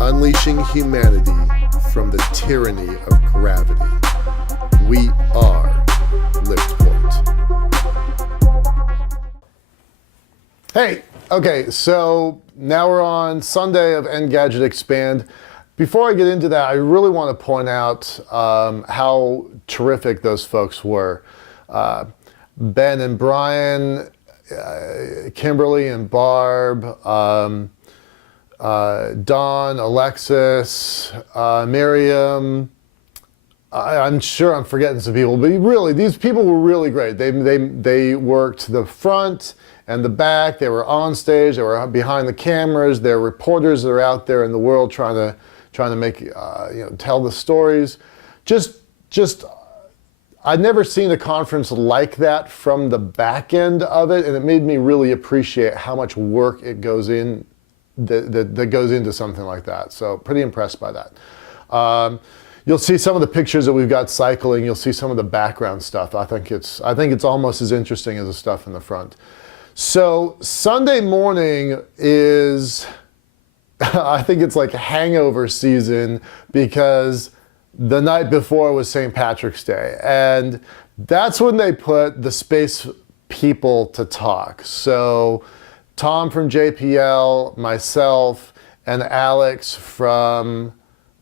unleashing humanity from the tyranny of gravity. We are LiftPort. Hey, okay, so now we're on Sunday of Engadget Expand. Before I get into that, I really want to point out how terrific those folks were. Ben and Brian, Kimberly and Barb, Dawn, Alexis, Miriam. I'm sure I'm forgetting some people, but really, these people were really great. They worked the front and the back. They were on stage. They were behind the cameras. They're reporters that are out there in the world trying to make tell the stories. Just I'd never seen a conference like that from the back end of it, and it made me really appreciate how much work it goes in that goes into something like that. So pretty impressed by that. You'll see some of the pictures that we've got cycling. You'll see some of the background stuff. I think it's almost as interesting as the stuff in the front. So Sunday morning is, I think it's like hangover season, because the night before was St. Patrick's Day, and that's when they put the space people to talk. So Tom from JPL, myself, and Alex from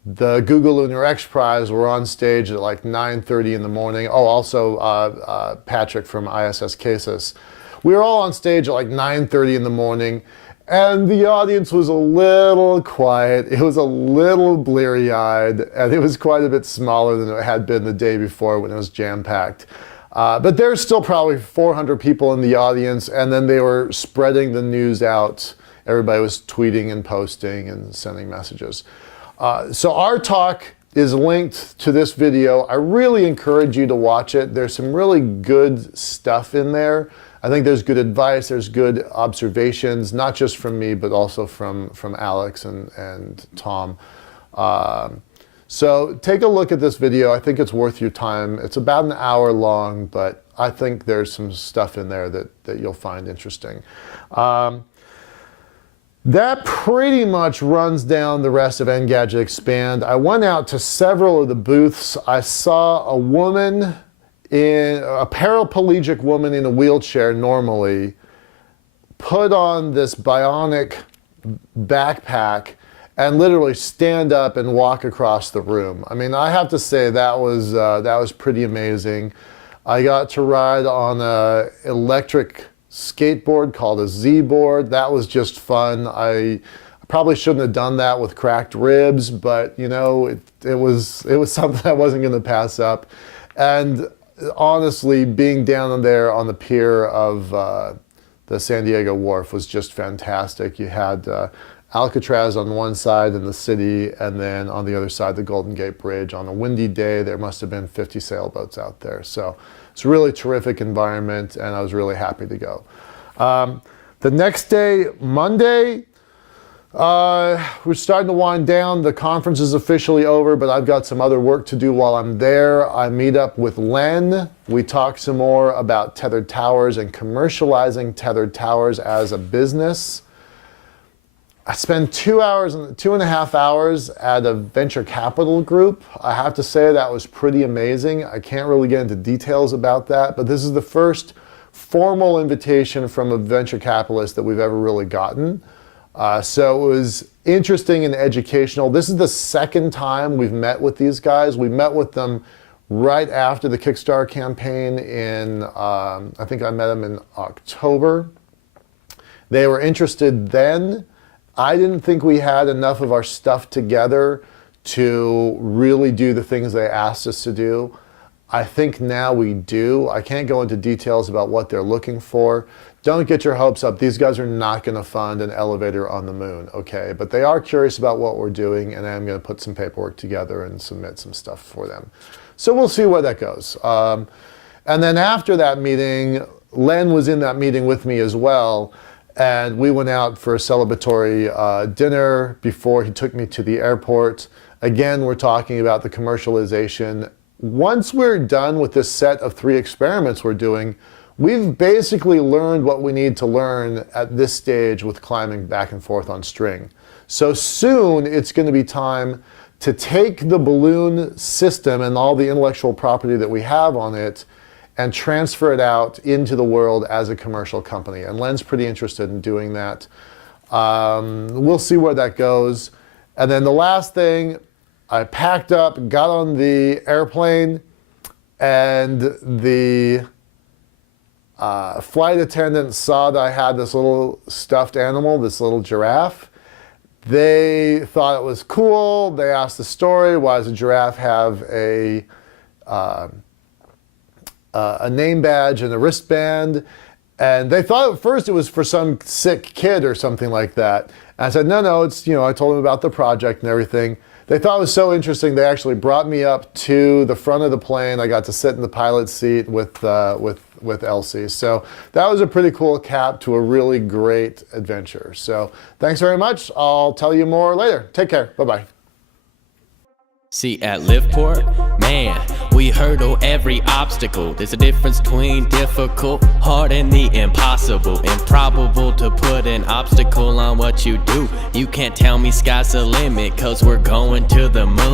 the Google Lunar X Prize were on stage at like 9:30 in the morning. Oh, also Patrick from ISS Cases. We were all on stage at like 9:30 in the morning, and the audience was a little quiet. It was a little bleary-eyed, and it was quite a bit smaller than it had been the day before when it was jam-packed. But there's still probably 400 people in the audience, and then they were spreading the news out. Everybody was tweeting and posting and sending messages. So our talk is linked to this video. I really encourage you to watch it. There's some really good stuff in there. I think there's good advice, there's good observations, not just from me, but also from Alex and Tom. So take a look at this video. I think it's worth your time. It's about an hour long, but I think there's some stuff in there that you'll find interesting. That pretty much runs down the rest of Engadget Expand. I went out to several of the booths. I saw a woman, a paraplegic woman in a wheelchair normally, put on this bionic backpack and literally stand up and walk across the room. I mean, I have to say that was pretty amazing. I got to ride on an electric skateboard called a Z-board. That was just fun. I probably shouldn't have done that with cracked ribs, but you know, it was something I wasn't going to pass up. And honestly, being down there on the pier of the San Diego Wharf was just fantastic. You had Alcatraz on one side in the city, and then on the other side, the Golden Gate Bridge. On a windy day, there must have been 50 sailboats out there. So it's a really terrific environment, and I was really happy to go. The next day, Monday, we're starting to wind down. The conference is officially over, but I've got some other work to do while I'm there. I meet up with Len. We talk some more about tethered towers and commercializing tethered towers as a business. I spent 2.5 hours at a venture capital group. I have to say that was pretty amazing. I can't really get into details about that, but this is the first formal invitation from a venture capitalist that we've ever really gotten. So it was interesting and educational. This is the second time we've met with these guys. We met with them right after the Kickstarter campaign in, I think I met them in October. They were interested then. I didn't think we had enough of our stuff together to really do the things they asked us to do. I think now we do. I can't go into details about what they're looking for. Don't get your hopes up. These guys are not going to fund an elevator on the moon, okay? But they are curious about what we're doing, and I'm going to put some paperwork together and submit some stuff for them. So we'll see where that goes. And then after that meeting, Len was in that meeting with me as well, and we went out for a celebratory dinner before he took me to the airport. Again, we're talking about the commercialization. Once we're done with this set of 3 experiments we're doing, we've basically learned what we need to learn at this stage with climbing back and forth on string. So soon it's going to be time to take the balloon system and all the intellectual property that we have on it and transfer it out into the world as a commercial company. And Len's pretty interested in doing that. We'll see where that goes. And then the last thing, I packed up, got on the airplane, and the flight attendant saw that I had this little stuffed animal, this little giraffe. They thought it was cool. They asked the story. Why does a giraffe have a name badge and a wristband? And they thought at first it was for some sick kid or something like that. And I said, no, it's, I told them about the project and everything. They thought it was so interesting, they actually brought me up to the front of the plane. I got to sit in the pilot's seat with Elsie. So that was a pretty cool cap to a really great adventure. So thanks very much. I'll tell you more later. Take care. Bye-bye. See, at LiftPort, man, we hurdle every obstacle. There's a difference between difficult, hard, and the impossible. Improbable to put an obstacle on what you do. You can't tell me sky's the limit, cause we're going to the moon.